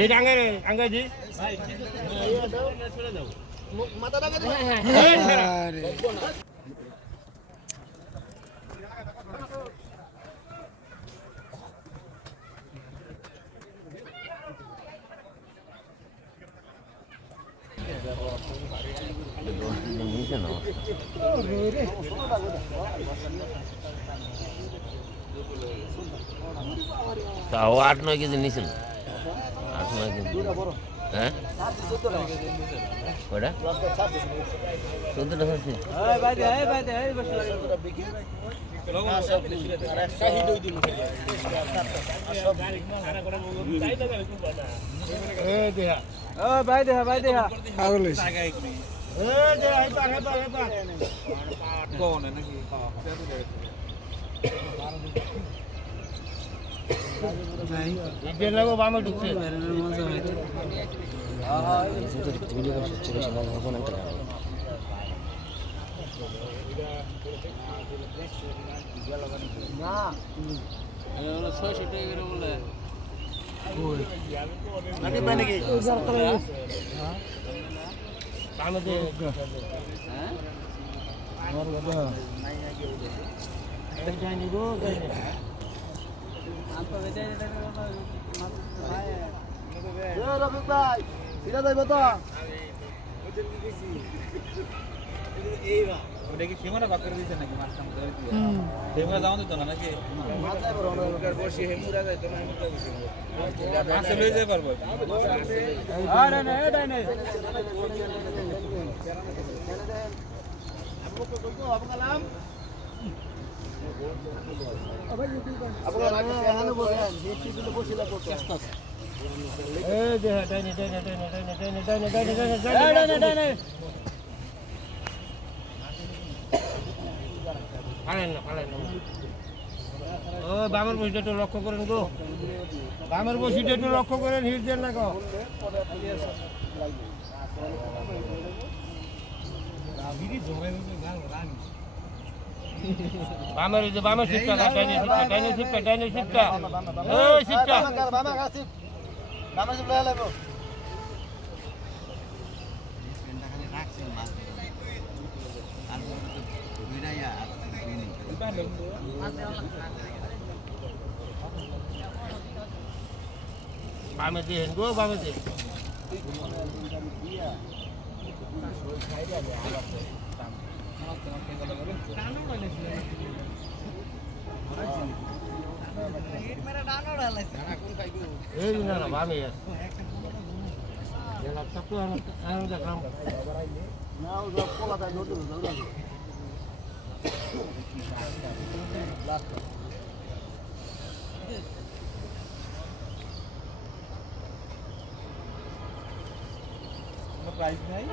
এই ডাঙ্গে আঙ্গে জি মাথা ডাঙ্গে তাও 8-9 কেজি নিছেন 8-9 কেজি হ্যাঁ ওটা 14টা হচ্ছে ভাই দেখা পাগল হইছে রফিক ভাই ফিরে যাইব তো ওটা কি সীমানা ভাগ করে দিয়েছে নাকি মাছটা মধ্যে সীমানা যাওয়া দিত না নাকি বসে হেমুরা যাইতো না মাছ লয়ে যাই পারবো আরে না এটাই নাই আপনার এখানে বলেন যে টিভিতে বসিলা করতে এই যে ডাইনে পালেন না ও বামের বসিটা একটু লক্ষ্য করেন গো বামের বসিটা একটু লক্ষ্য করেন হিট দেন না গো বামের সিটটা ডাইনে সিটটা ওই সিটটা বামা গাছি বামা সিট লয়ে লাইবো বামে দিয়ে গো বামে দিয়ে এই না বামে দেখলাম না ও সব কোলাটা ধরতে ধরে প্রাইস নাই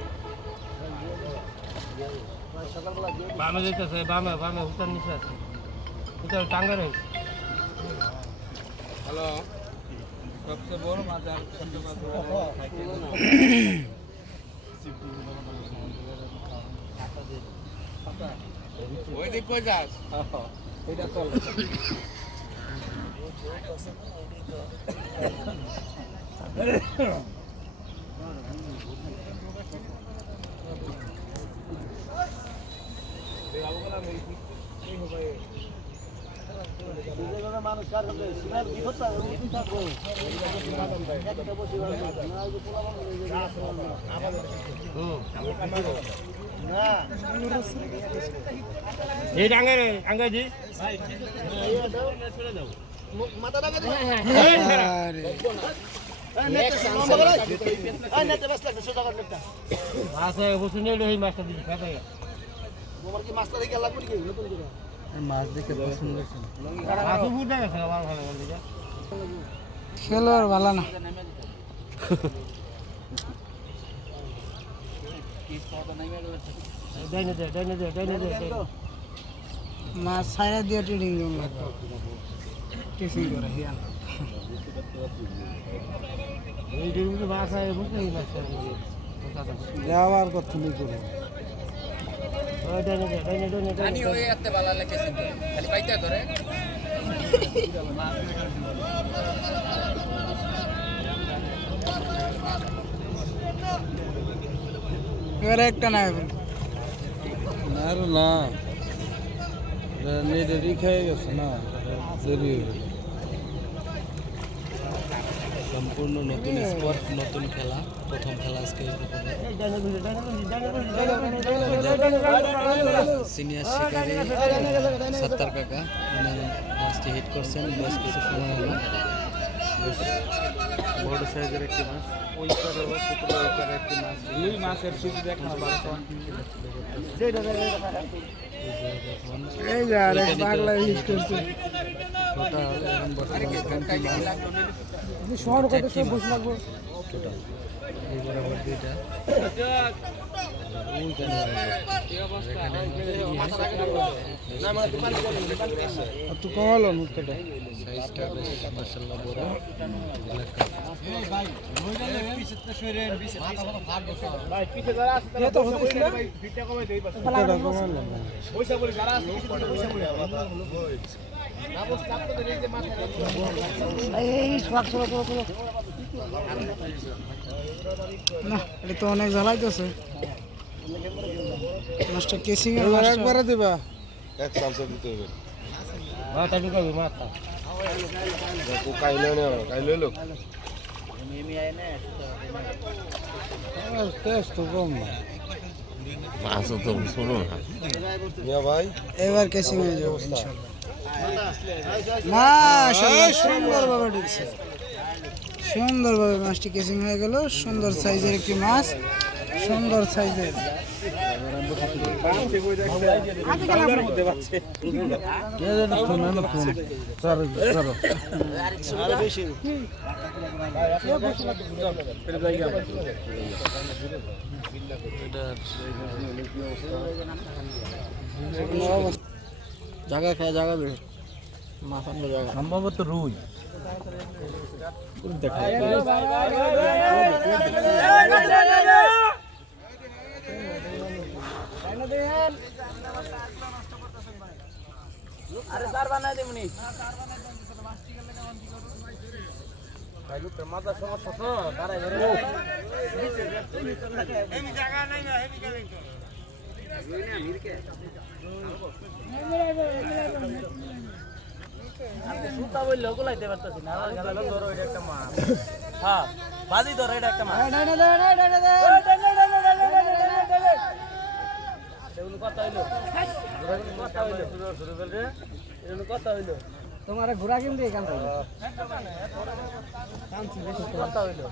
বামে যেতেছে বামে উত্তর নিচে আছে উত্তর টাঙ্গা রয়েছে হ্যালো সবচেয়ে বড় মাছ আর ছোট মাছ ওই দিক কই যাস এটা চল মানুষ কার সিনার কি হচ্ছে থাকবো একটা বসে না এই ডাঙ্গে জি মাথা ডাঙ্গে তোমার কি মাছটা দেখে লাগবে নাকি নতুন করে মাছ দেখে পছন্দ হয়েছে ভালো খেলোয়াড় ভালো না মাছ ছাইরা দিয়ে ট্রেডিং জোন লাগতো টিফিন করে হিয়ান এই মাছ যাওয়ার কথা তুমি করে ওই ডাইনে দে, ডাইনে, ডাইনে, ডাইনে। এবারে একটা না হবে আর না নেটেরই খেয়ে গেছে না দেরি হয়ে গেল। সম্পূর্ণ নতুন স্পট, নতুন খেলা, প্রথম খেলা আজকে এই ডাইনে বসে, ডাইনে বসে, ডাইনে বসে, ডাইনে বসে, ডাইনে বসে, ডাইনে বসে। সিনিয়র শিকারী সত্তার কাকা উনি মাছটি হিট করছেন বেশ কিছু সময় হলো। বেশ বড় সাইজের একটি মাছ, ওই পারে পুকুরের ওই পারে একটি মাছ। রুই মাছের সিদ্ধ দেখ না বারো এই যে আরে পাগলা হিট করছে ছোটা এখন বর্তমানে শহর কত সব বসে লাগবো টোটাল এই বরাবর দুইটা একটু কমালো মুক্তটা সাইজটা বেশ মাশাআল্লাহ বড় ভাই পিছে যারা আছে তারা তো হচ্ছে না ভাই ভিটা কমাই দেই পাশে কমালো পয়সা বলে যারা আছে কিছু পয়সা বলে না বস কাপ তো দেই যে মাথা এই সব না এটা তো অনেক জ্বালাইতেছে মাছটা কেসিং এর একবারে দিবা মাথা ঢুকাবি মাথা টেস্ট তো কম না মাছও তো শুনো না এবার কেসিং হয়ে যাবে ইনশাআল্লাহ মাশাআল্লাহ সুন্দরভাবে ঢুকছে সুন্দরভাবে মাছটি কেসিং হয়ে গেল সুন্দর সাইজের একটি মাছ সুন্দর সাইজের জায়গা খায় জায়গা বের মাথানো জায়গা সম্ভবত রুই আরে স্যার বানাই দেবনি মাথা সমস্যা তো দাঁড়াই ধরে এমনি জায়গা নাই না হেভি করে সুতা বললে ওগুলাইতে পারতেছি না ধরো এটা একটা মাছ হ্যাঁ বাদি ধরো এটা একটা মাছ তোমার ঘোরা কিন্তু এখান থেকে কথা হইলো